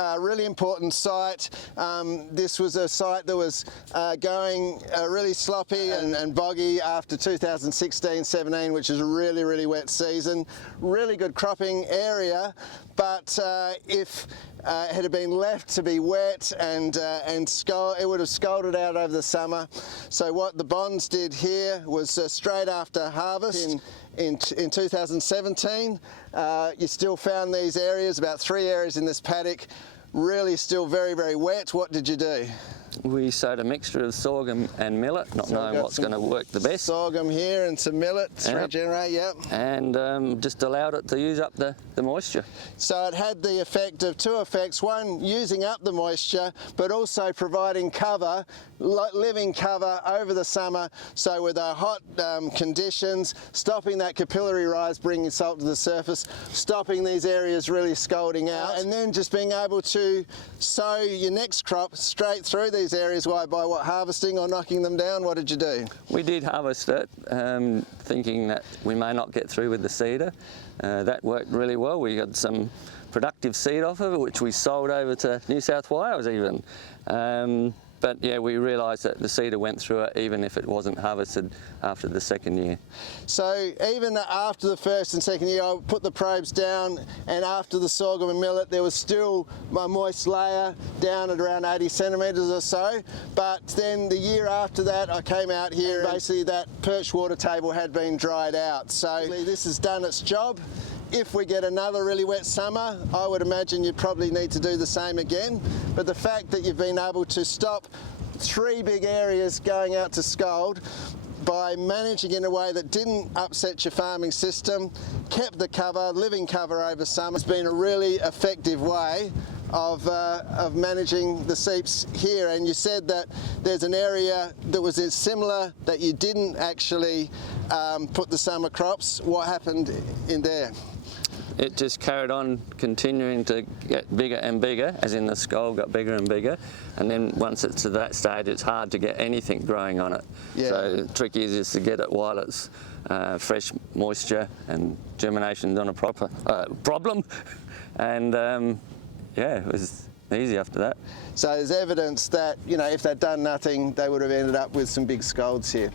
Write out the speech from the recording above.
a really important site. This was a site that was going really sloppy and boggy after 2016-17, which is a really, really wet season. Really good cropping area, but if it had been left to be wet and it would have scalded out over the summer. So what the bonds did here was straight after harvest in 2017, you still found these areas, about 3 areas in this paddock, really still very, very wet. What did you do? We sowed a mixture of sorghum and millet, not knowing what's going to work the best. Sorghum here and some millet to regenerate, yep. And just allowed it to use up the moisture. So it had the effect of two effects. One, using up the moisture, but also providing cover, living cover over the summer. So with the hot conditions, stopping that capillary rise, bringing salt to the surface, stopping these areas really scalding out, and then just being able to sow your next crop straight through these areas by what, harvesting or knocking them down? What did you do? We did harvest it, thinking that we may not get through with the seeder. That worked really well. We got some productive seed off of it, which we sold over to New South Wales even. But yeah, we realised that the seeder went through it even if it wasn't harvested after the second year. So even after the first and second year, I put the probes down, and after the sorghum and millet, there was still a moist layer down at around 80 centimetres or so. But then the year after that, I came out here, and basically that perch water table had been dried out. So this has done its job. If we get another really wet summer, I would imagine you probably need to do the same again. But the fact that you've been able to stop 3 big areas going out to scald by managing in a way that didn't upset your farming system, kept the cover, living cover over summer, has been a really effective way of managing the seeps here. And you said that there's an area that was similar that you didn't actually put the summer crops. What happened in there? It just carried on continuing to get bigger and bigger, as in the scald got bigger and bigger, and then once it's to that stage, it's hard to get anything growing on it. Yeah. So the trick is just to get it while it's fresh moisture and germination's on a proper problem, and yeah, it was easy after that. So there's evidence that, you know, if they'd done nothing, they would have ended up with some big scalds here.